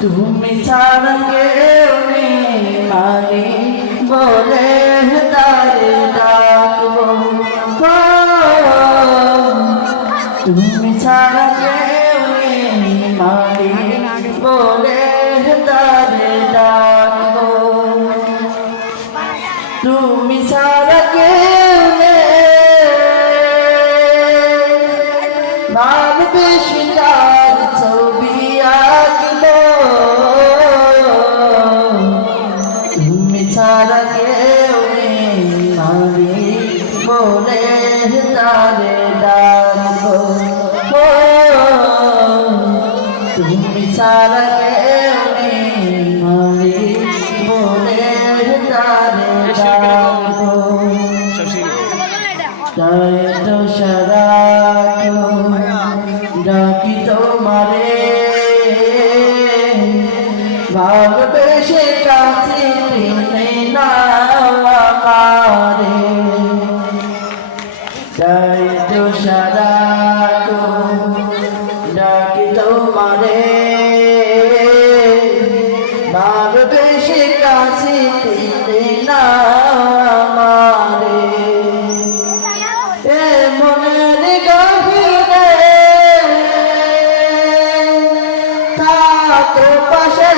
তুমি ছাড়া কেউ নেই মালি বলে তারে ডাকবো। তুমি ছাড়া কেউ নেই মালি বলে তারে ডাকবো। তুমি ছাড়া কেউ নেই ভালোবেসে তার ছবি আঁকবো। তুমি ছাড়া কেউ নেই মালি বলে তারে ডাকবো। তুমি ছাড়া কেউ নেই মালি বলে তারে ডাকবো। তাই তো সারা ডাকি তোমারে ভালোবেসে কাছে টেনে নাও আমারে। তাই তো সারা ডাকি তোমারে ভালোবেসে কাছে টেনে নাও আমারে। মনের গভীরে থাকো পাশে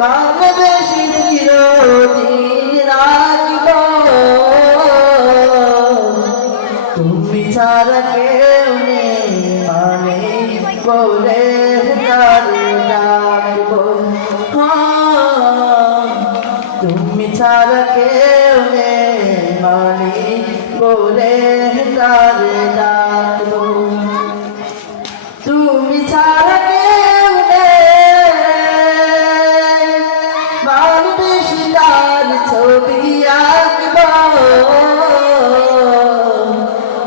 ভালোবেসে চিরদিন রাখবো। তুমি ছাড়া কেউ নেই মানে বলে তারে ডাকবো। তুমি ছাড়া কেউ নেই মানে বলে তারে ডাকবো। তুমি ছাড়া কেউ নেই ভালোবেসে তার ছবি আঁকবো।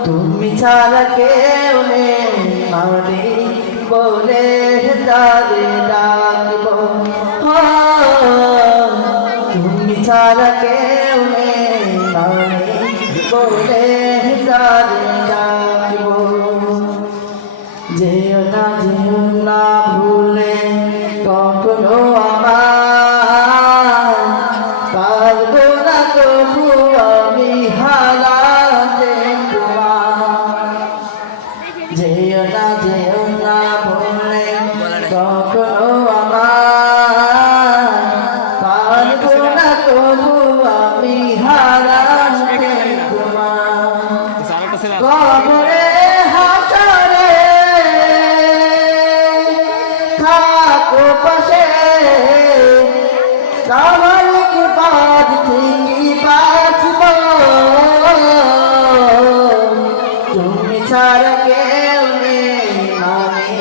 তুমি ছাড়া কেউ নেই মানে বলে তারে ডাকবো। তুমি ছাড়া কেউ নেই মানে বলে তারে ডাকবো। যেও না ভুলে কখনো আমার পারবো না তবু আমি হারাতে তোমার। যেও না ভুলে কখনো আমার পারবো না তবু আমি হারাতে তোমার। কবরে হাসরে থাকো পাশে কামালিক বাদ থেকে বাঁচবো। তুমি ছাড়া কেউ নেই মানে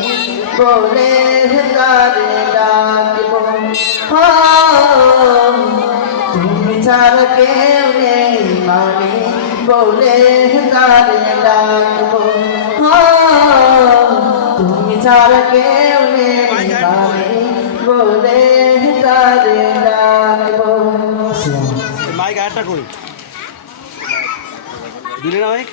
বলে তারে ডাকবো। তুমি ছাড়া কেউ নেই মানে বলে তারে ডাকবো। তুমি ছাড়া কেউ নেই মানে বলে তারে ডাকবো। মাইক আরেকটা করি দিলে না মাইক।